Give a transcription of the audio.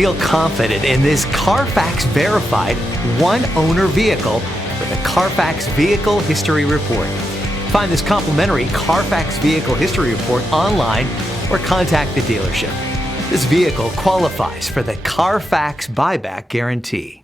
Feel confident in this Carfax verified one-owner vehicle with a Carfax Vehicle History Report. Find this complimentary Carfax Vehicle History Report online or contact the dealership. This vehicle qualifies for the Carfax Buyback Guarantee.